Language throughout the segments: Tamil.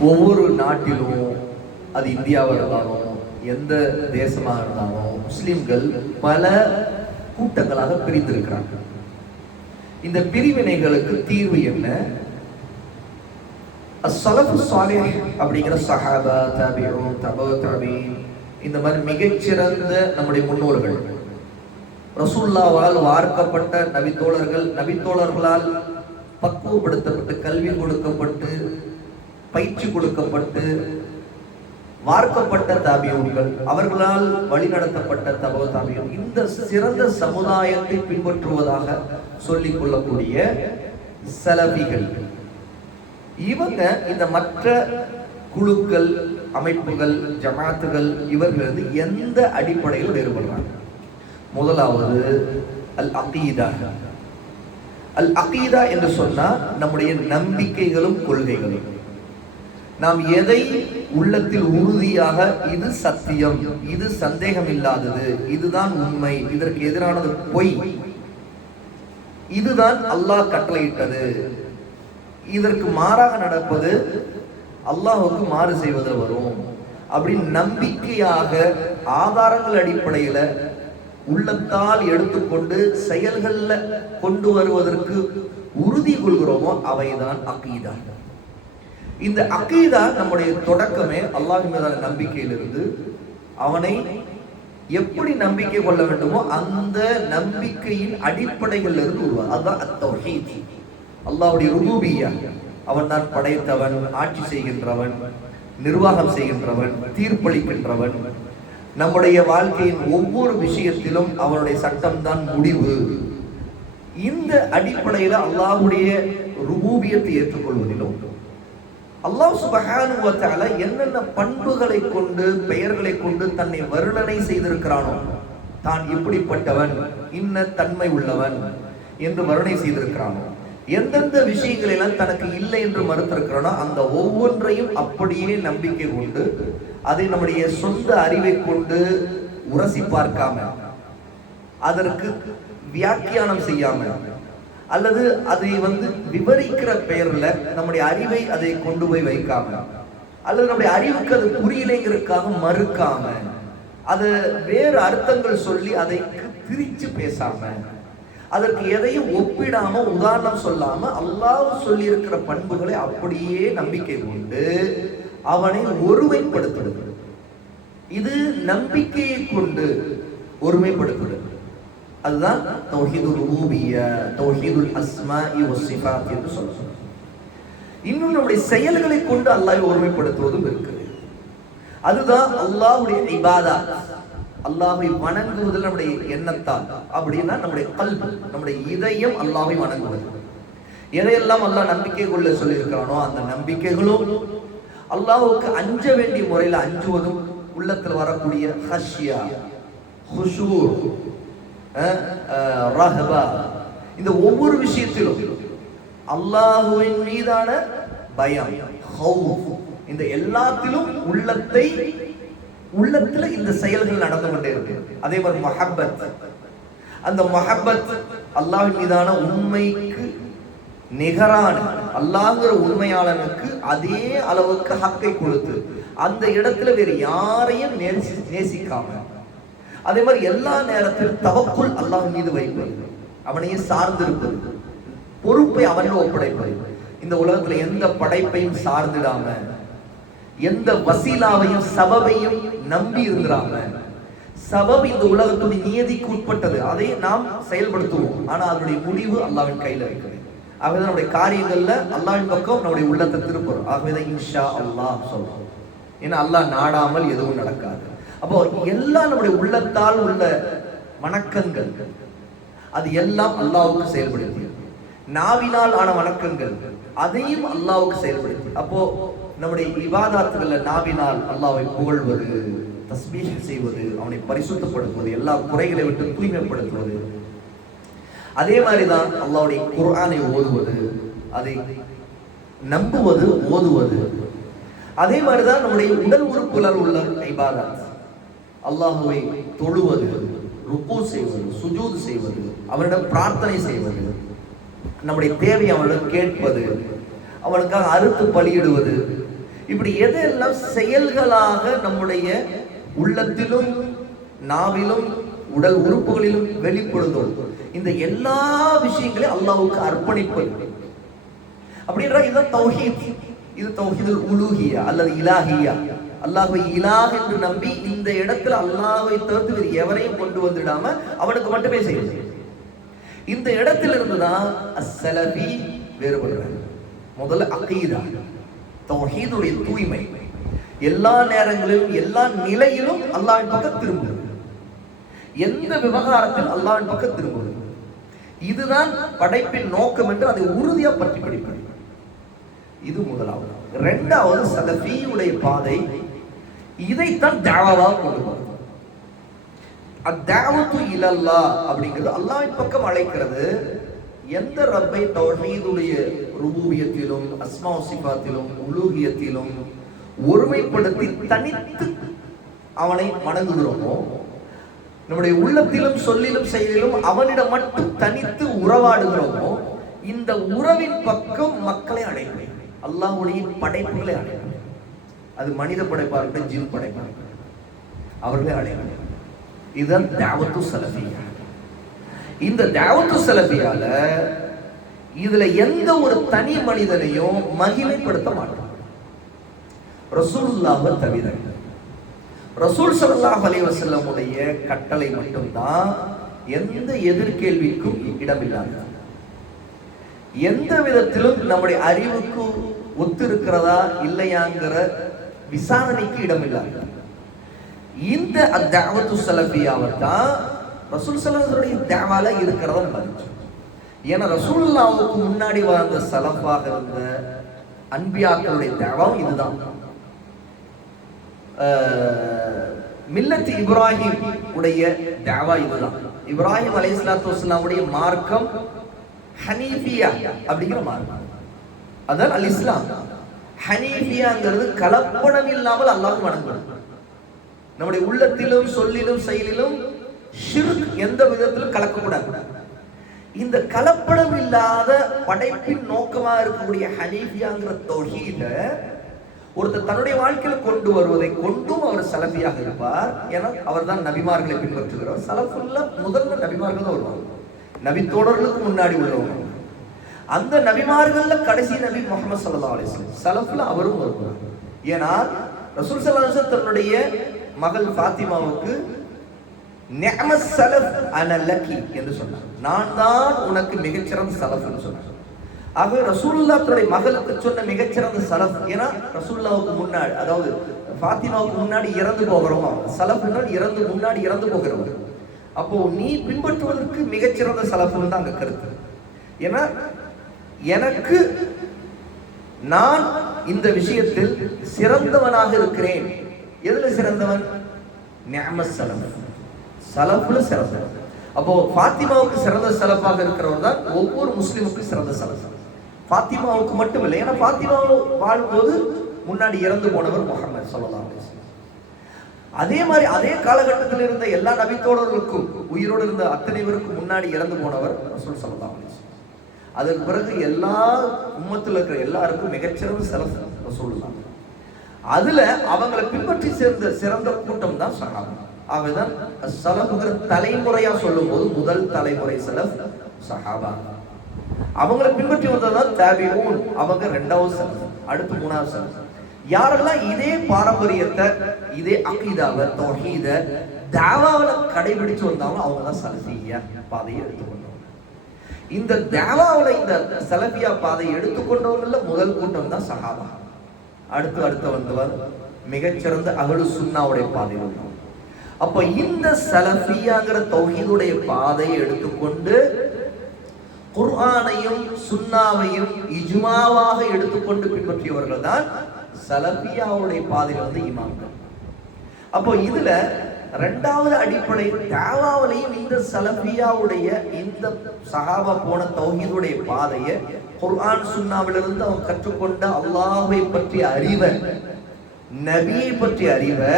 ஒவ்வொரு நாட்டிலும் அது இந்தியாவாக இருந்தாலும் எந்த தேசமாக இருந்தாலும் முஸ்லிம்கள் பல கூட்டங்களாக பிரிந்திருக்கிறாங்க. இந்த பிரிவினைகளுக்கு தீர்வு என்ன? அஸ்ஸலஃபு சாலிஹ் அப்படிங்கிற சஹாபா தபிஉ தபோ தபி இந்த மாதிரி மிகச்சிறந்த நம்முடைய முன்னோர்கள். ரசூல்லாவால் வார்க்கப்பட்ட நபித்தோழர்கள் நபித்தோழர்களால் பக்குவப்படுத்தப்பட்டு கல்வி கொடுக்கப்பட்டு பயிற்சி கொடுக்கப்பட்டு வார்க்கப்பட்ட தாபியங்கள் அவர்களால் வழிநடத்தப்பட்ட தபோ தாபியம் இந்த சிறந்த சமுதாயத்தை பின்பற்றுவதாக சொல்லிக் கொள்ளக்கூடிய செலவிகள் இவங்க இந்த மற்ற குழுக்கள் அமைப்புகள் ஜமாத்துகள் இவர்களது எந்த அடிப்படையில் வேறுபடுறாங்க. முதலாவது அல் அகீதா அல் அகீதா என்று சொன்னால் நம்முடைய நம்பிக்கைகளும் கொள்கைகளும். நாம் எதை உள்ளத்தில் உறுதியாக இது சத்தியம் இது சந்தேகம் இல்லாதது இதுதான் உண்மை இதற்கு எதிரானது பொய். இதுதான் அல்லாஹ் கட்டளையிட்டது. இதற்கு மாறாக நடப்பது அல்லாஹுக்கு மாறு செய்வது வரும். அப்படின்னு நம்பிக்கையாக ஆதாரங்கள் அடிப்படையில உள்ளத்தால் எடுத்துக்கொண்டு செயல்களில் கொண்டு வருவதற்கு உறுதி கொள்கிறோமோ அவைதான் அக்கீதா இந்த அக்கீதா நம்முடைய தொடக்கமே அல்லாஹ் மீதான நம்பிக்கையிலிருந்து அவனை எப்படி நம்பிக்கை கொள்ள வேண்டுமோ அந்த நம்பிக்கையின் அடிப்படைகள் இருந்து உருவா அதுதான் அத்தௌஹீத். அல்லாஹ்வுடைய ருபூபியா. அவன் தான் படைத்தவன் ஆட்சி செய்கின்றவன் நிர்வாகம் செய்கின்றவன் தீர்ப்பளிக்கின்றவன். நம்முடைய வாழ்க்கையின் ஒவ்வொரு விஷயத்திலும் அவனுடைய சட்டம்தான் முடிவு. இந்த அடிப்படையில் அல்லாஹ்வுடைய ருபூபியத்தை ஏற்றுக்கொள்வதிலும் அல்லாஹ் சுபஹானுவத்தால என்னென்ன பண்புகளை கொண்டு பெயர்களை கொண்டு தன்னை வருணனை செய்திருக்கிறானோ தான் இப்படிப்பட்டவன் இன்ன தன்மை உள்ளவன் என்று வருணை செய்திருக்கிறானோ. எந்தெந்த விஷயங்களெல்லாம் தனக்கு இல்லை என்று மறுத்திருக்கிறானோ அந்த ஒவ்வொன்றையும் அப்படியே நம்பிக்கை கொண்டு அதை நம்முடைய சொந்த அறிவை கொண்டு உரசி பார்க்காம அதற்கு வியாக்கியானம் செய்யாம அல்லது அதை வந்து விவரிக்கிற பெயர்ல நம்முடைய அறிவை அதை கொண்டு போய் வைக்காம அல்லது நம்முடைய அறிவுக்கு அது புரியலைங்கிறதுக்காக மறுக்காம அது வேறு அர்த்தங்கள் சொல்லி அதை திரிச்சு பேசாம அதற்கு எதையும் ஒப்பிடாம உதாரணம் சொல்லாம அல்லாஹ் சொல்லி இருக்கிற பண்புகளை அப்படியே நம்பிக்கை கொண்டு அவனை ஒருமைப்படுத்துவது. இது நம்பிக்கையை கொண்டு ஒருமைப்படுத்துவது. அதுதான் தௌஹீதுல் ரூபிய தௌஹீதுல் அஸ்மாஇ வஸ்ஸிஃபாத் என்று சொல்றோம். இன்னும் நம்முடைய செயல்களை கொண்டு அல்லாஹ் ஒருமைப்படுத்துவதும் இருக்குது. அதுதான் அல்லாஹ்வுடைய இபாதா அல்லாஹை வணங்குவதில் நம்முடைய எண்ணத்தால். அப்படின்னா நம்முடைய கல்வி நம்முடைய இதயம் அல்லாஹை வணங்குவது. எதையெல்லாம் அல்லாஹ் நம்பிக்கை கொள்ள சொல்லியிருக்கிறானோ அந்த நம்பிக்கைகளும் அல்லாஹுக்கு அஞ்ச வேண்டிய முறையில் அஞ்சுவதும் உள்ளத்தில் வரக்கூடிய ஹஷ்யா ஹுஷூர் ரஹபா. இந்த ஒவ்வொரு விஷயத்திலும் அல்லாஹுவின் மீதான பயம் இந்த எல்லாத்திலும் உள்ளத்தை உள்ளத்துல இந்த செயல்கள் நடந்து கொண்டே இருக்கு. அதே மாதிரி மஹப்பத். அந்த மஹப்பத் அல்லாஹின் மீதான உண்மைக்கு நிகரான அல்லாங்கிற உண்மையாளனுக்கு அதே அளவுக்கு ஹக்கை கொடுத்து அந்த இடத்துல வேறு யாரையும் நேசி நேசிக்காம அதே மாதிரி எல்லா நேரத்திலும் தவக்குள் அல்லாஹ் மீது வைப்பது. அவனையே சார்ந்திருப்பது. பொறுப்பை அவனிடம் ஒப்படைப்பது. இந்த உலகத்துல எந்த படைப்பையும் சார்ந்திடாம எந்த வசீலாவையும் சபவையும் நம்பி இருந்துடாம சபம் இந்த உலகத்துடைய நியதிக்கு உட்பட்டது. அதை நாம் செயல்படுத்துவோம். ஆனா அதனுடைய முடிவு அல்லாவின் கையில இருக்கிறது ஆகவே நம்முடைய காரியங்கள்ல அல்லாவின் பக்கம் நம்முடைய உள்ளத்தை திருப்புறோம். ஆகவே இன்ஷா அல்லாஹ் சொல்றோம். ஏன்னா அல்லாஹ் நாடாமல் எதுவும் நடக்காது. அப்போ எல்லாம் நம்முடைய உள்ளத்தால் உள்ள வணக்கங்கள். அது எல்லாம் அல்லாவுக்கு செயல்படுகிறது. நாவினால் ஆன வணக்கங்கள் அதையும் அல்லாவுக்கு செயல்படுது அப்போ நம்முடைய விவாதத்துல நாவினால் அல்லாவை புகழ்வது தஸ்மீக செய்வது அவனை பரிசுத்தப்படுத்துவது எல்லா குறைகளை விட்டு தூய்மைப்படுத்துவது. அதே மாதிரி தான் அல்லாவுடைய குரானை ஓதுவது அதை நம்புவது ஓதுவது. அதே மாதிரி தான் நம்முடைய உடல் உறுப்புகளால் உள்ள ஐபாதத் அல்லாஹுவை தொழுவது ருக்கு செய்வது சுஜூது செய்வது அவனிடம் பிரார்த்தனை செய்வது நம்முடைய தேவை அவனிடம் கேட்பது அவனுக்காக அறுத்து பலியிடுவது இப்படி எதெல்லாம் செயல்களாக நம்முடைய உள்ளத்திலும் நாவிலும் உடல் உறுப்புகளிலும் வெளிப்படுதும் இந்த எல்லா விஷயங்களையும் அல்லாவுக்கு அர்ப்பணிப்பது. அப்படின்ற இதுதான் தௌஹீத். இது தௌஹீதுல் உலூஹியா அல்லது இலாகியா அல்லாஹை இலாஹ் என்று நம்பி இந்த இடத்துல அல்லாஹை தவிர்த்து வேறு எவரையும் கொண்டு வந்துடாம அவனுக்கு மட்டுமே செய்யும் இந்த இடத்துல இருந்து தான் அஸ்ஸலபி வேறுபடுறாங்க. முதல்ல அகீதா தௌஹீதுடைய தூய்மை. எல்லா நேரங்களிலும் எல்லா நிலையிலும் அல்லாஹ்வின் பக்கம் திரும்புவது. எந்த விவகாரத்தில் அல்லாஹ்வின் பக்கம் திரும்புவது? இதுதான் படைப்பின் நோக்கம் என்று அதை உறுதியாக பற்றி படிப்பது இது முதலாவது. இரண்டாவது சலஃபியுடைய பாதை இதைத்தான் தேவாவாக கொண்டு வரும். அத்தாவத்து இலல்லா அப்படிங்கிறது அல்லாஹ்வின் பக்கம் அழைக்கிறது. எந்த ரப்பை தௌஹீதுடைய ருபூபியத்திலும் அஸ்மா சிபாத்திலும் உலூகியத்திலும் ஒருமைப்படுத்தி தனித்து அவனை வணங்குகிறோமோ நம்முடைய உள்ளத்திலும் சொல்லிலும் செயலிலும் அவனிடம் மட்டும் தனித்து உறவாடுகிறோமோ? இந்த உறவின் பக்கம் மக்களை அழைக்கிறேன் அல்லாஹ்வுடைய படைப்புகளை அடைய அது மனித படைப்பாக இருக்கட்டும் ஜீவ் படைப்பாக இருக்கட்டும் அவர்களை இதுதான் தேவத்து சலஃபியா இந்த தேவத்து செலவியால இதுல எந்த ஒரு தனி மனிதனையும் மகிமைப்படுத்த மாட்டான். ரசூலுல்லாஹை தவிர. ரசூல் சல்லாஹ் அலைஹி உடைய கட்டளை மட்டும்தான் எந்த எதிர்கேள்விக்கும் இடமில்லாதது. எந்த விதத்திலும் நம்முடைய அறிவுக்கு ஒத்து இருக்கிறதா இல்லையாங்கிற விசாரணைக்கு இடமில்லாது இந்த அத்தாவத்து சலபியாவை தான் ரசூல் சலத்துடைய தேவால இருக்கிறத மதிச்சோம் ஏன்னா ரசூல்லாவுக்கு முன்னாடி வாழ்ந்த சலப்பாக இருந்த அன்பியாக்களுடைய தேவம் இதுதான். மில்லத் இப்ராஹிம் உடைய தேவா இதுதான். இப்ராஹிம் அலை சலாத்து மார்க்கம் ஹனீபியா அப்படிங்கிற மார்க்கம். அதான் அல் இஸ்லாம். ஹனீஃபியாங்கிறது கலப்படம் இல்லாமல் அல்லாஹ் வணங்கணும் நம்முடைய உள்ளத்திலும் சொல்லிலும் செயலிலும் ஷிர்க் எந்த விதத்திலும் கலக்கக்கூடாது இந்த கலப்படம் இல்லாத படைப்பின் நோக்கமாக இருக்கக்கூடிய ஹனீஃபியாங்கிற தொகீத ஒருத்தர் தன்னுடைய வாழ்க்கையில கொண்டு வருவதை கொண்டும் அவர் சலபியாக இருப்பார். ஏன்னா அவர் தான் நபிமார்களை பின்பற்றுகிறார் சலஃபுல்ல முதல்ல நபிமார்கள் தான் வருவாங்க. நபித்தோடர்களுக்கு முன்னாடி உள்ளவங்க. அந்த நபிமார்கள்ல கடைசி நபி முகமது சல்லா அலிஸ்லாம் சலஃப்ல அவரும் வருவார். ஏன்னா ரசூல் சல்லா தன்னுடைய மகள் ஃபாத்திமாவுக்கு நிஅம சலஃப் அன லக்கி என்று சொன்னார். நான் தான் உனக்கு மிகச்சிறந்த சலஃப் சொன்னார். ஆகவே ரசூல்லா தன்னுடைய மகளுக்கு சொன்ன மிகச்சிறந்த சலஃப் ஏன்னா ரசூல்லாவுக்கு முன்னாடி அதாவது ஃபாத்திமாவுக்கு முன்னாடி இறந்து போகிறோமா சலஃப் இறந்து முன்னாடி இறந்து போகிறவர் அப்போ நீ பின்பற்றுவதற்கு மிகச்சிறந்த சலஃப்னு தான் அங்க கருத்து. ஏன்னா எனக்கு நான் இந்த விஷயத்தில் சிறந்தவனாக இருக்கிறேன். எதுல சிறந்தவன்? நியம சலபன் சலப்புல சிறந்தவன் அப்போ பாத்திமாவுக்கு சிறந்த சலப்பாக இருக்கிறவன் தான் ஒவ்வொரு முஸ்லிமுக்கும் சிறந்த சலஃப். பாத்திமாவுக்கு மட்டும் இல்லை. ஏன்னா பாத்திமாவை வாழும்போது முன்னாடி இறந்து போனவர் முகமது சொல்லலாம் அதே மாதிரி அதே காலகட்டத்தில் இருந்த எல்லா நபித்தோழர்களுக்கும் உயிரோடு இருந்த அத்தனை பேருக்கும் முன்னாடி இறந்து போனவர் ரசூல் ஸல்லல்லாஹு அதற்கு பிறகு எல்லா உம்மத்தில் இருக்கிற எல்லாருக்கும் மிகச்சிறந்த சிறந்த சொல்லலாம் அதுல அவங்களை பின்பற்றி சேர்ந்த சிறந்த கூட்டம் தான் சகாபா ஆகவேதான் சலபுகிற தலைமுறையா சொல்லும்போது முதல் தலைமுறை செலவு சஹாபா. அவங்கள பின்பற்றி வந்ததுதான் தாபிஊன் அவங்க ரெண்டாவது செலவு அடுத்து மூணாவது செலவு யாரெல்லாம் இதே பாரம்பரியத்தை இதே அகீதாவை தொகீத தாவாவில கடைபிடிச்சு வந்தாங்களோ அவங்க தான் சலசிய பாதையை எடுத்துக்கணும் இந்த தேவாவில் இந்த சலபியா பாதையை எடுத்துக்கொண்டவங்கல்ல முதல் கூட்டம் தான் சஹாபா. அடுத்து அடுத்து வந்தவர் மிகச்சிறந்த அகலு சுன்னாவுடைய பாதை அப்ப இந்த சலஃபியாங்கிற தொகையுடைய பாதையை எடுத்துக்கொண்டு குர்ஆனையும் சுன்னாவையும் இஜ்மாவாக எடுத்துக்கொண்டு பின்பற்றியவர்கள் தான் சலஃபியாவுடைய பாதையில் வந்து இமாம்கள். அப்போ இதுல ரெண்டாவது அடிப்படை தேவாவிலையும் இந்த சலபியாவுடைய இந்த சகாபா போன தௌஹீதுடைய பாதையை குர்ஆன் சுன்னாவிலிருந்து அவன் கற்றுக்கொண்ட அல்லாஹை பற்றி அறிவை நபியை பற்றி அறிவை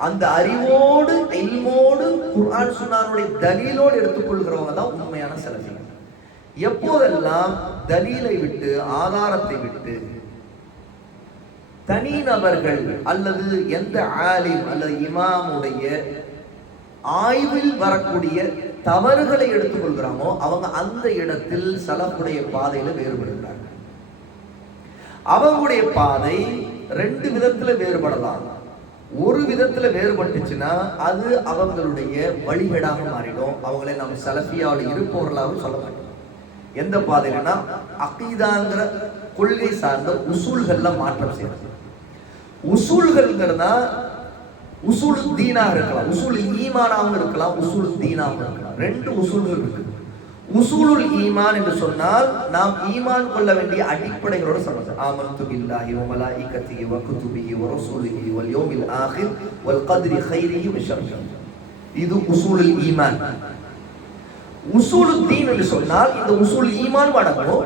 அந்த அறிவோடு இல்மோடு குர்ஆன் சுன்னானுடைய தலீலோடு எடுத்துக்கொள்கிறவங்க தான் உண்மையான சலபி எப்போதெல்லாம் தலீலை விட்டு ஆதாரத்தை விட்டு தனி நபர்கள் அல்லது எந்த ஆலிம் அல்லது இமாமுடைய ஆய்வில் வரக்கூடிய தவறுகளை எடுத்துக்கொள்கிறாமோ அவங்க அந்த இடத்தில் சலப்புடைய பாதையில வேறுபடுகிறாங்க அவங்களுடைய பாதை ரெண்டு விதத்துல வேறுபடலாம். ஒரு விதத்துல வேறுபட்டுச்சுன்னா அது அவங்களுடைய வழிகேடாக மாறிடும். அவங்களை நம்ம சலஃபியாவில் இருப்பவர்களாகவும் சொல்ல மாட்டோம். எந்த பாதையிலனா அகீதாங்கிற கொள்கை சார்ந்த உசூல்கள்ல மாற்றம் செய்யறது. உசூல்கள்ங்கிறதா உசூல் தீனாக இருக்கலாம். உசூல் ஈமானாகவும் இருக்கலாம். உசூல் தீனாகவும் இருக்கலாம். ரெண்டு உசூல்கள் இருக்கு. உசூலுல் ஈமான் என்று சொன்னால் நாம் ஈமான் கொள்ள வேண்டிய அடிப்படைகளோட சொல்றது ஆமன்து பில்லாஹி வ மலாயிகத்திஹி வ குதுபிஹி வ ரசூலிஹி வல் யௌமில் ஆகிர் வல் கத்ரி கைரிஹி வ ஷர்ரிஹி இது உசூலுல் ஈமான். உசூலு தீன் என்று சொன்னால் இந்த உசூல் ஈமான் அடங்கும்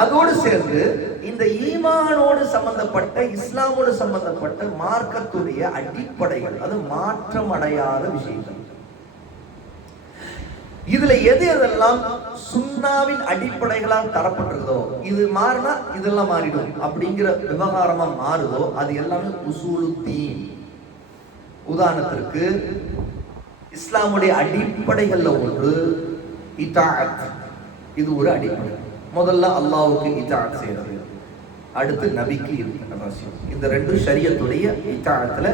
அதோடு சேர்ந்து இந்த ஈமானோடு சம்பந்தப்பட்ட இஸ்லாமோடு சம்பந்தப்பட்ட மார்க்கத்துடைய அடிப்படைகள் அது மாற்றம் அடையாத விஷயங்கள். இதுல எது எதெல்லாம் சுண்ணாவின் அடிப்படைகளால் தரப்பட்டிருக்குதோ இது மாறினா இதெல்லாம் மாறிடும். அப்படிங்கிற விவகாரமா மாறுதோ அது எல்லாமே உசூலு தீன். உதாரணத்திற்கு இஸ்லாமுடைய அடிப்படைகள்ல ஒன்று இதாத் இது ஒரு அடிப்படை. முதல்ல அல்லாவுக்கு இதாத் செய்யறது. அடுத்து நபிக்கு அவசியம். இந்த ரெண்டு ஷரியத்துடைய இத்தாத்துல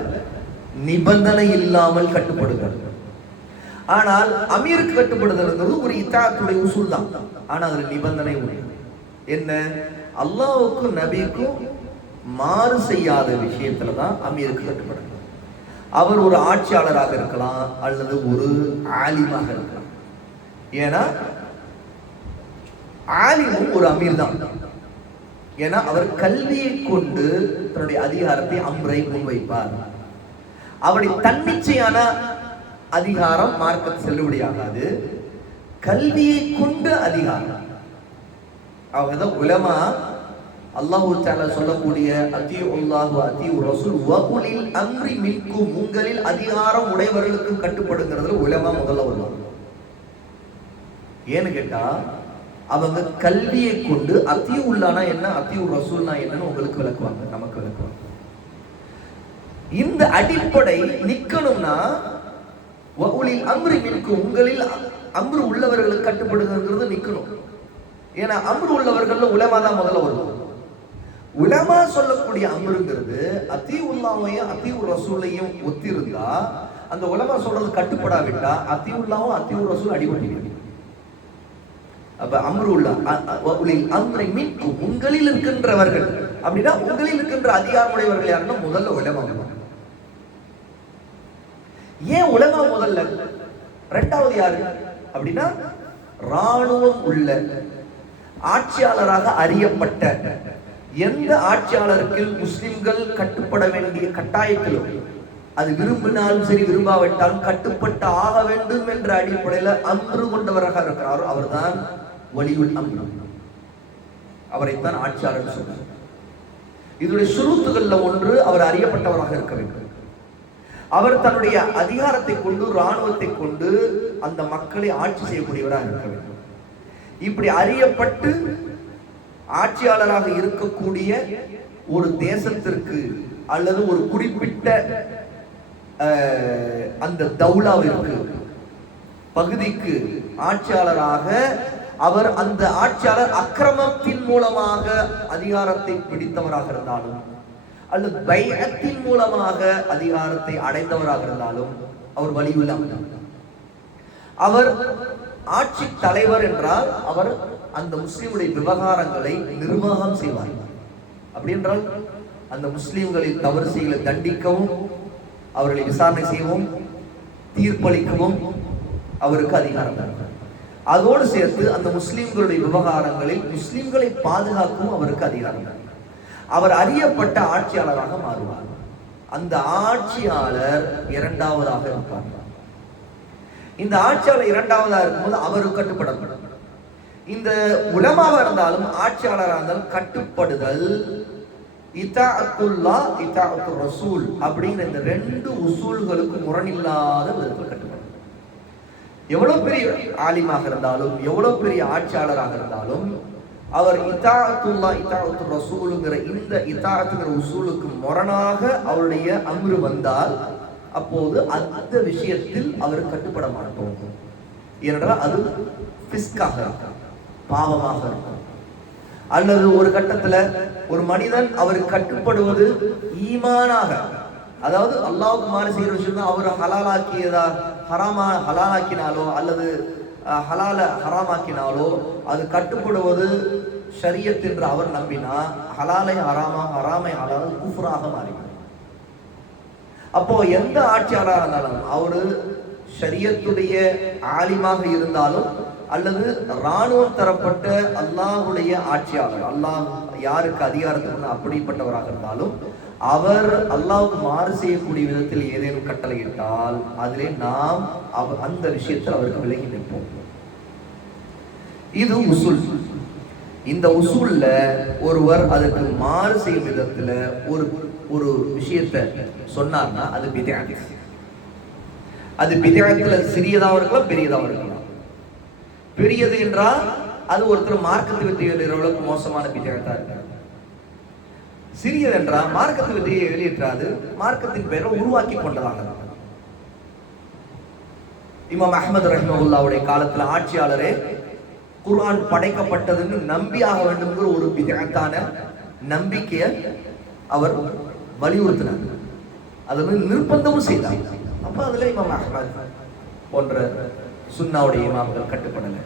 நிபந்தனை இல்லாமல் கட்டுப்படுகிறது. ஆனால் அமீருக்கு கட்டுப்படுதல்ங்கிறது ஒரு இத்தாத்துடைய உசூல் தான் ஆனால் அதுல நிபந்தனை உண்டு. என்ன? அல்லாவுக்கும் நபிக்கும் மாறு செய்யாத விஷயத்துல தான் அமீருக்கு கட்டுப்படுது அவர் ஒரு ஆட்சியாளராக இருக்கலாம் அல்லது ஒரு ஆலிமாக இருக்கலாம். ஏன்னா ஆலிமும் ஒரு அமீர் தான் ஏன்னா அவர் கல்வியை கொண்டு தன்னுடைய அதிகாரத்தை அம்ரை முன்வைப்பார் அவருடைய தன்னிச்சையான அதிகாரம் மார்க்க செல்லுபடியாகாது. கல்வியை கொண்டு அதிகாரம். அவங்க தான் உலமா அல்லாஹூ தாலா சொல்லக்கூடிய அதி உல்லாஹு அதி ரசூல் வகுலில் அம்ரி மின்கும் உங்களில் அதிகாரம் உடையவர்களுக்கு கட்டுப்படுங்கிறதுல உலமா முதல்ல வருவாங்க ஏன்னு கேட்டா அவங்க கல்வியை கொண்டு அத்தி உள்ளானா என்ன அத்தி ரசூல்னா என்னன்னு உங்களுக்கு விளக்குவாங்க நமக்கு விளக்குவாங்க. இந்த அடிப்படை நிக்கணும்னா உங்களில் அம்ரு நிற்கும் உங்களில் அம்ரு உள்ளவர்களுக்கு கட்டுப்படுதுங்கிறது நிக்கணும். ஏன்னா அம்ரு உள்ளவர்கள்ல உலமா தான் முதல்ல வருவோம் உலமா சொல்லக்கூடிய அம்ருங்கிறது அத்தி உல்லாவையும் அத்தி ரசூலையும் ஒத்திருந்தா அந்த உலமா சொல்றது கட்டுப்படாவிட்டா அத்தி உல்லாவும் அத்தி ரசூல் அடிபட்டு அப்ப அம்ருல்லா உலில் அம்ரை மீட்கும் உங்களில் இருக்கின்றவர்கள். அப்படின்னா உங்களில் இருக்கின்ற அதிகாரமுடையவர்கள் யாருன்னா முதல்ல உலமா ஏன் உலமா முதல்ல? ரெண்டாவது யாரு? அப்படின்னா ராணுவம் உள்ள ஆட்சியாளராக அறியப்பட்ட எந்த ஆட்சியாளருக்கு முஸ்லிம்கள் கட்டுப்பட வேண்டிய கட்டாயத்திலும் அது விரும்பினாலும் சரி விரும்பாவிட்டாலும் கட்டுப்பட்டு ஆக வேண்டும் என்ற அடிப்படையில் அன்று கொண்டவராக இருக்கிறாரோ அவர்தான் வலியுல் அம்ரு அவரைத்தான் ஆட்சியாளர் சொன்னார். இதனுடைய சுருத்துகள்ல ஒன்று அவர் அறியப்பட்டவராக இருக்க வேண்டும். அவர் தன்னுடைய அதிகாரத்தை கொண்டு ராணுவத்தை கொண்டு அந்த மக்களை ஆட்சி செய்யக்கூடியவராக இருக்க வேண்டும். இப்படி அறியப்பட்டு ஆட்சியாளராக இருக்கக்கூடிய ஒரு தேசத்திற்கு அல்லது ஒரு குறிப்பிட்ட அந்த தௌலாவிற்கு பகுதிக்கு ஆட்சியாளராக அவர் அந்த ஆட்சியாளர் அக்கிரமத்தின் மூலமாக அதிகாரத்தை பிடித்தவராக இருந்தாலும் அல்லது பைஅத்தின் மூலமாக அதிகாரத்தை அடைந்தவராக இருந்தாலும் அவர் வலியுள்ள அவர் ஆட்சி தலைவர் என்றால் அவர் அந்த முஸ்லிமுடைய விவகாரங்களை நிர்வாகம் செய்வார். அப்படி என்றால் அந்த முஸ்லிம்களின் தவறு செய்களை தண்டிக்கவும் அவர்களை விசாரணை செய்யவும் தீர்ப்பளிக்கவும் அவருக்கு அதிகாரம் தரும் அதோடு சேர்த்து அந்த முஸ்லிம்களுடைய விவகாரங்களில் முஸ்லிம்களை பாதுகாக்கவும் அவருக்கு அதிகாரம் அவர் அறியப்பட்ட ஆட்சியாளராக மாறுவார். அந்த ஆட்சியாளர் இரண்டாவதாக இருப்பார். இந்த ஆட்சியாளர் இரண்டாவதாக இருக்கும்போது அவருக்கு கட்டுப்படப்படும் இந்த உலமாவா இருந்தாலும் ஆட்சியாளராக இருந்தாலும் கட்டுப்படுதல் இத்தாத்துல்லா இத்தாத்து ரசூல் அப்படிங்கிற இந்த ரெண்டு உசூல்களுக்கு முரணில்லாத விதத்தில் கட்டுப்படும். எவ்வளோ பெரிய ஆலிமாக இருந்தாலும் எவ்வளோ பெரிய ஆட்சியாளராக இருந்தாலும் அவர் இத்தாத்துல்லா இத்தாத்து ரசூலுங்கிற இந்த இத்தாத்துங்கிற உசூலுக்கு முரணாக அவருடைய அம்ரு வந்தால் அப்போது அந்த விஷயத்தில் அவர் கட்டுப்பட மாட்டோம். ஏனென்றால் அது பிஸ்காக இருக்கும் பாவமாக இருக்கும். அல்லது ஒரு கட்டத்துல ஒரு மனிதன் அவர் கட்டுப்படுவது ஈமானாக அதாவது அல்லாவுக்கு மாறு செய்கிற விஷயம் தான் அவர் ஹலாலாக்கியதா? ஹராமா ஹலாலாக்கினாலோ அல்லது ஹலால ஹராமாக்கினாலோ அது கட்டுப்படுவது ஷரியத் என்று அவர் நம்பினா ஹலாலை ஹராமா ஹராமை ஹலால் குஃப்ராக மாறினார் அப்போ எந்த ஆட்சியாளராக இருந்தாலும் அவரு ஷரியத்துடைய ஆலிமாக இருந்தாலும் அல்லது ராணுவம் தரப்பட்ட அல்லாஹுடைய ஆட்சியாளர் அல்லாஹ் யாருக்கு அதிகாரத்தில் அப்படிப்பட்டவராக இருந்தாலும் அவர் அல்லாவுக்கு மாறு செய்யக்கூடிய விதத்தில் ஏதேனும் கட்டளை இட்டால் அதிலே நாம் அவ அந்த விஷயத்தில் அவருக்கு விலகி நிற்போம். இது உசுல். இந்த உசூல்ல ஒருவர் அதுக்கு மாறு செய்யும் விதத்துல ஒரு ஒரு விஷயத்த சொன்னார்னா அது பிதாத் அது பிதாத்துல சிறியதாக இருக்கலாம் பெரியதாக இருக்கலாம். பெரியது என்றால் அது ஒருத்தர் மார்க்கத்தை வெற்றி மோசமான பிதாயத்தா இருக்கு சிறியது என்றால் மார்க்கத்தை வெற்றியை வெளியேற்றாது மார்க்கத்தின் பெயரை உருவாக்கி கொண்டதாக. இமாம் அஹ்மது ரஹ்மவுல்லாவுடைய காலத்துல ஆட்சியாளரே குர்ஆன் படைக்கப்பட்டதுன்னு நம்பி ஆக வேண்டும்ங்கிற ஒரு விதத்தான நம்பிக்கையை அவர் வலியுறுத்தினார். அதை வந்து நிர்பந்தமும் செய்தார். அப்ப அதுல இமாம் அஹ்மத் போன்ற சுன்னாவுடைய இமாம்கள் கட்டுப்படலை.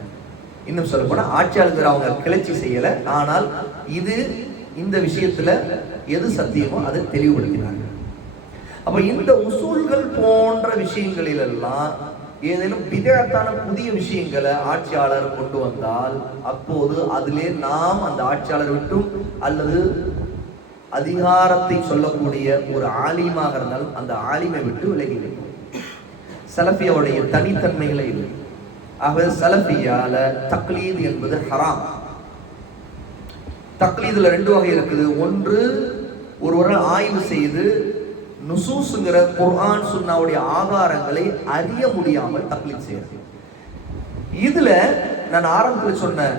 இன்னும் சொல்ல போனால் ஆட்சியாளர்கள் அவங்க கிளர்ச்சி செய்யலை. ஆனால் இது இந்த விஷயத்துல எது சத்தியமோ அதை தெளிவுபடுத்தினாங்க. அப்ப இந்த உசூல்கள் போன்ற விஷயங்களில் எல்லாம் ஏதேனும் விதத்தான புதிய விஷயங்களை ஆட்சியாளர் கொண்டு வந்தால் அப்போது அதிலே நாம் அந்த ஆட்சியாளர் விட்டும் அல்லது அதிகாரத்தை சொல்லக்கூடிய ஒரு ஆலிமாக இருந்தாலும் அந்த ஆலிமை விட்டு விலகி வைக்கும் சலஃபியாவுடைய தனித்தன்மைகளே இல்லை. ஆகவே சலஃபியால தக்லீது என்பது ஹராம். தக்லீதில் ரெண்டு வகை இருக்குது. ஒன்று ஒருவரை ஆய்வு செய்து நுசூஸுங்கிற குர்ஆன் சுன்னாவுடைய ஆதாரங்களை அறிய முடியாமல் தக்லீத் செய்யறது. இதுல நான் ஆரம்பத்தில் சொன்ன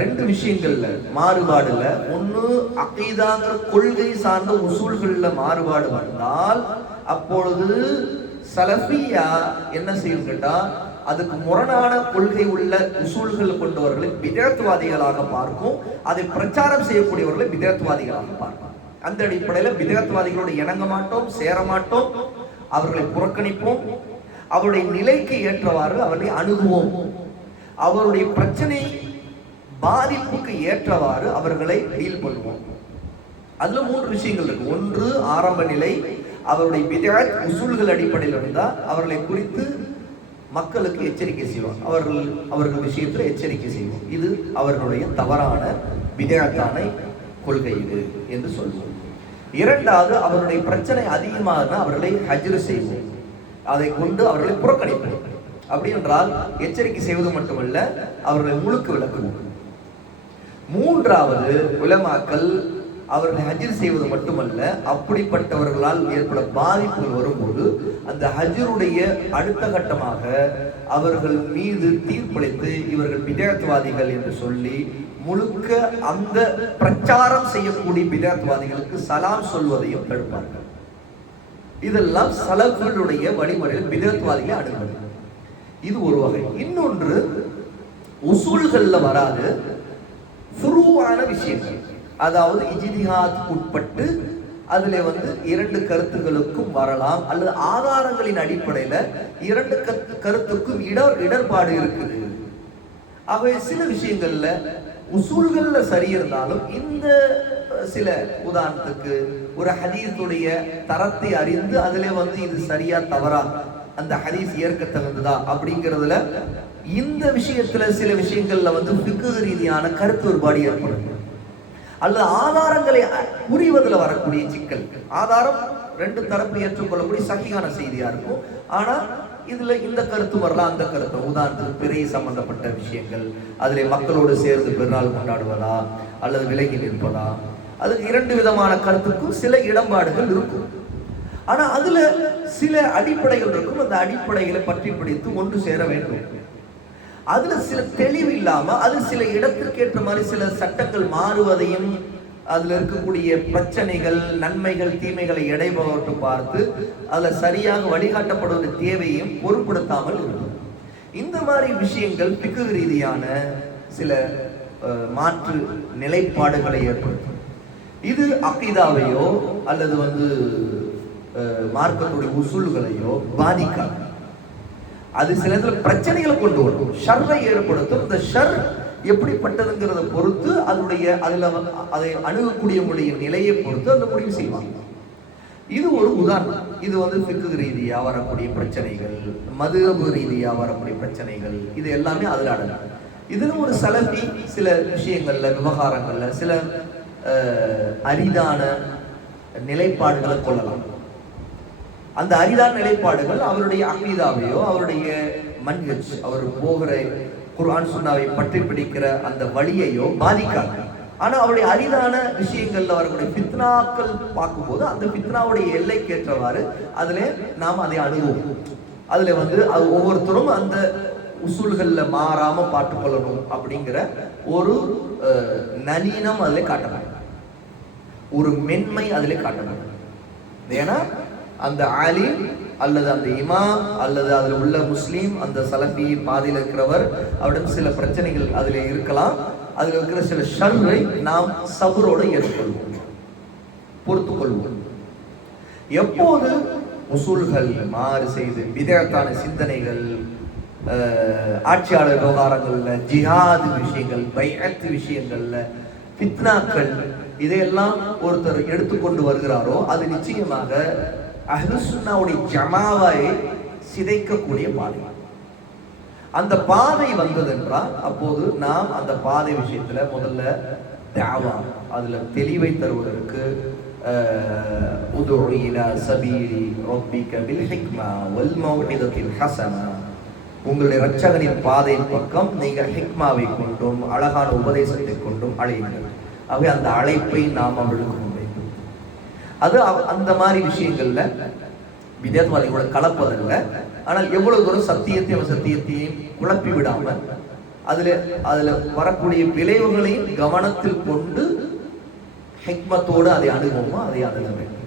ரெண்டு விஷயங்கள்ல மாறுபாடுல ஒண்ணு அகைதாங்கிற கொள்கை சார்ந்த உசூல்கள்ல மாறுபாடு வந்தால் அப்பொழுது சலஃபியா என்ன செய்யும் கேட்டா அதுக்கு முரணான கொள்கை உள்ள உசூல்கள் கொண்டவர்களை விதத்துவாதிகளாக பார்க்கும். அதை பிரச்சாரம் செய்யக்கூடியவர்களை விதத்துவாதிகளாக பார்க்கும். அந்த அடிப்படையில விதத்துவாதிகளோடு இணங்க மாட்டோம் சேர மாட்டோம் அவர்களை புறக்கணிப்போம். அவருடைய நிலைக்கு ஏற்றவாறு அவர்களை அணுகுவோம். அவருடைய பிரச்சனை பாதிப்புக்கு ஏற்றவாறு அவர்களை டீல் பண்ணுவோம். அதுல மூன்று விஷயங்கள் இருக்கு. ஒன்று ஆரம்ப நிலை அவருடைய பிதாத் உசூல்கள் அடிப்படையில் இருந்தால் அவர்களை குறித்து மக்களுக்கு எச்சரிக்கை செய்வோம். அவர்கள் அவர்கள் விஷயத்தில் எச்சரிக்கை செய்வோம். இது அவர்களுடைய தவறான விதேயத்தான கொள்கை இது என்று சொல்வோம். இரண்டாவது அவருடைய பிரச்சனை அதிகமாக அவர்களை ஹஜ்ரு செய்வோம். அதை கொண்டு அவர்களை புறக்கணிப்போம். அப்படி என்றால் எச்சரிக்கை செய்வது மட்டுமல்ல அவர்களை முழுக்க விளக்குவோம். மூன்றாவது உலமாக்கள் அவர்களை ஹஜிர் செய்வது மட்டுமல்ல அப்படிப்பட்டவர்களால் ஏற்பட பாதிப்புகள் வரும்போது அந்த ஹஜிருடைய அடுத்த கட்டமாக அவர்கள் மீது தீர்ப்பளித்து இவர்கள் பிதாத்துவாதிகள் என்று சொல்லி முழுக்க அந்த பிரச்சாரம் செய்யக்கூடிய பிதாத்துவாதிகளுக்கு சலாம் சொல்வதையும் தடுப்பார்கள். இதெல்லாம் சலஃபுடைய வழிமுறையில் பிதத்வாதிகளை அணுகுவது இது ஒரு வகை. இன்னொன்று உசூல்கள்ல வராது சுருவான விஷயங்கள். அதாவது இஜிதிஹாத் உட்பட்டு அதுல வந்து இரண்டு கருத்துகளுக்கும் வரலாம் அல்லது ஆதாரங்களின் அடிப்படையில இரண்டு கருத்து- கருத்துக்கும் இடர் இடர்பாடு இருக்குது. அவை சில விஷயங்கள்ல உசூல்கள்ல சரி இருந்தாலும் இந்த சில உதாரணத்துக்கு ஒரு ஹதீஸுடைய தரத்தை அறிந்து அதிலே வந்து இது சரியா தவறா அந்த ஹதீஸ் ஏற்க தகுந்ததா அப்படிங்கிறதுல இந்த விஷயத்துல சில விஷயங்கள்ல வந்து மிக ரீதியான கருத்து ஒருபாடு ஏற்படும் அல்லது ஆதாரங்களை புரிவதில் வரக்கூடிய சிக்கல். ஆதாரம் ரெண்டு தரப்பு ஏற்றுக்கொள்ளக்கூடிய சகியான செய்தியா இருக்கும். ஆனா இதுல இந்த கருத்து வரலாம் அந்த கருத்து. உதாரணத்துக்கு பிறை சம்பந்தப்பட்ட விஷயங்கள் அதுல மக்களோடு சேர்ந்து பெருநாள் கொண்டாடுவதா அல்லது விலகி நிற்பதா? அதுக்கு இரண்டு விதமான கருத்துக்கும் சில இடம்பாடுகள் இருக்கும். ஆனா அதுல சில அடிப்படைகள் இருக்கும். அந்த அடிப்படைகளை பற்றி பிடித்து ஒன்று சேர வேண்டும். அதுல சில தெளிவு இல்லாம அது சில இடத்திற்கு ஏற்ற மாதிரி சில சட்டங்கள் மாறுவதையும் அதுல இருக்கக்கூடிய பிரச்சனைகள் நன்மைகள் தீமைகளை எடைபவற்று பார்த்து அதுல சரியாக வழிகாட்டப்படுவது தேவையும் பொருட்படுத்தாமல் இருக்கும். இந்த மாதிரி விஷயங்கள் பிக்கு ரீதியான சில மாற்று நிலைப்பாடுகளை ஏற்படுத்தும். இது அக்கீதாவையோ அல்லது வந்து மார்க்கத்துடைய உசூல்களையோ பாதிக்காது. அது சில இதில் பிரச்சனைகளை கொண்டு வரும். ஷர்ரை ஏற்படுத்தும். இந்த ஷர் எப்படிப்பட்டதுங்கிறத பொறுத்து அதனுடைய அதில் அதை அணுகக்கூடிய நிலையை பொறுத்து அந்த முடிவு செய்வாங்க. இது ஒரு உதாரணம். இது வந்து ஃபிக்கு ரீதியாக வரக்கூடிய பிரச்சனைகள் மதுரபு ரீதியாக வரக்கூடிய பிரச்சனைகள் இது எல்லாமே அதில் அடங்கும். இதுல ஒரு சலபி சில விஷயங்களில் விவகாரங்களில் சில அரிதான நிலைப்பாடுகளை கொள்ளலாம். அந்த அரிதான நிலைப்பாடுகள் அவருடைய அகீதாவையோ அவருடைய மன்ஹஜ் அவர் போகிற குர்ஆன் சுன்னாவை பற்றி பிடிக்கிற அந்த வழியையோ பாதிக்காது. ஆனா அவருடைய அரிதான விஷயங்கள்ல வரக்கூடிய பித்னாக்கள் பார்க்கும்போது அந்த ஃபித்னாவுடைய எல்லைக்கேற்றவாறு அதுல நாம் அதை அணுகுவோம். அதுல வந்து அது ஒவ்வொருத்தரும் அந்த உசூல்களில் மாறாம பார்த்துக்கொள்ளணும் அப்படிங்கிற ஒரு நளினம் அதுல காட்டணும் ஒரு மென்மை அதில் காட்டணும் ஏன்னா அந்த ஆலிம் அல்லது அந்த இமா அல்லது அதில் உள்ள முஸ்லீம் அந்த சலபி பாதையில் இருக்கிறவர் அப்படின்னு சில பிரச்சனைகள் அதில் இருக்கலாம். அதில் இருக்கிற சில ஷர்ரை நாம் சபரோடு ஏற்றுக்கொள்வோம். பொறுத்துக்கொள்வோம். எப்போது உசூல்கள் மாறு செய்து விதத்தான சிந்தனைகள் ஆட்சியாளர் விவகாரங்களில் ஜிஹாது விஷயங்கள் பயத்து விஷயங்களில் ஃபித்னாக்கள் இதையெல்லாம் ஒருத்தர் எடுத்துக்கொண்டு வருகிறாரோ அது நிச்சயமாக அஹ்லுசுன்னாவுடைய ஜமாவை சிதைக்கக்கூடிய பாதை. அந்த பாதை வந்தது என்றால் அப்போது நாம் அந்த பாதை விஷயத்துல முதல்ல தேவா அதுல தெளிவை தருவதற்கு அஹ், இலா சபீலி ரப்பிக பில் ஹிக்மா வல் மௌஇதத்தில் ஹசனா. உங்களுடைய ரட்சகனின் பாதையின் பக்கம் நீங்கள் ஹிக்மாவை கொண்டும் அழகான உபதேசத்தை கொண்டும் அழையுங்கள். ஆகவே அந்த அழைப்பை நாம் அவர்களுக்கு அது அந்த மாதிரி விஷயங்கள்ல விதேத்வாதிகளோட கலப்பதல்ல. ஆனால் எவ்வளவு தூரம் சத்தியத்தையும் சத்தியத்தையும் குழப்பி விடாம அதுல அதுல வரக்கூடிய விளைவுகளையும் கவனத்தில் கொண்டு ஹெக்மத்தோடு அதை அணுகுவோமோ அதை அணுக வேண்டும்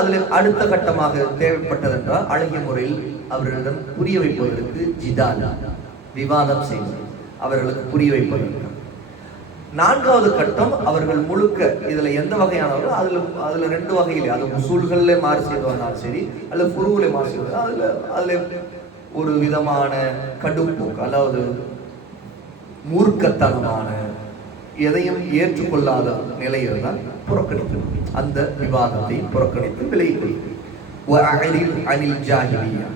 அதில் அடுத்த கட்டமாக தேவைப்பட்டதென்றால் அழகிய முறையில் அவர்களிடம் புரிய வைப்பதற்கு ஜிதால் விவாதம் செய்வது. அவர்களுக்கு புரிய வைப்பதற்கு நான்காவது கட்டம் அவர்கள் முழுக்க இதுல எந்த வகையானவர்கள் அதுல அதுல ரெண்டு வகையிலே அது உசூல்கள்ல மாறு செய்வதாலும் சரி அல்லது குருவில மாறு செய்வது அதுல அதுல ஒரு விதமான கடுப்பு அதாவது மூர்க்கத்தனமான எதையும் ஏற்றுக்கொள்ளாத நிலையில் தான் புறக்கணித்து அந்த விவாதத்தை புறக்கணித்து விலகிக் அனில் ஜாகிலியா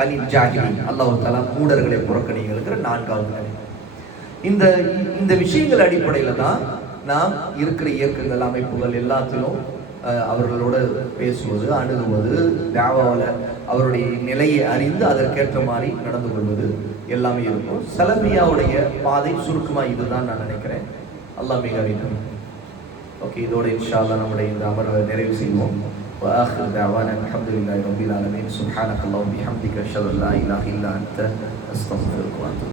அனில் ஜாகிலி அல்லாஹு தலா மூடர்களை புறக்கணிகளுங்கிற நான்காவது நிலை இந்த இந்த விஷயங்கள் அடிப்படையில் தான் நாம் இருக்கிற இயக்கங்கள் அமைப்புகள் எல்லாத்திலும் அஹ், அவர்களோட பேசுவது அணுகுவது தாவாவில் அவருடைய நிலையை அறிந்து அதற்கேற்ற மாதிரி நடந்து கொள்வது எல்லாமே இருக்கும் சலபியாவுடைய பாதை சுருக்கமாக இதுதான் நான் நினைக்கிறேன் அல்லாஹ் மிக வேண்டும் ஓகே இதோட இன்ஷா அல்லாஹ் நம்முடைய இந்த அமர்வை நிறைவு செய்வோம் وآخر دعوانا الحمد لله رب العالمين سبحانك اللهم وبحمدك أشهد أن لا إله إلا أنت أستغفرك وأتوب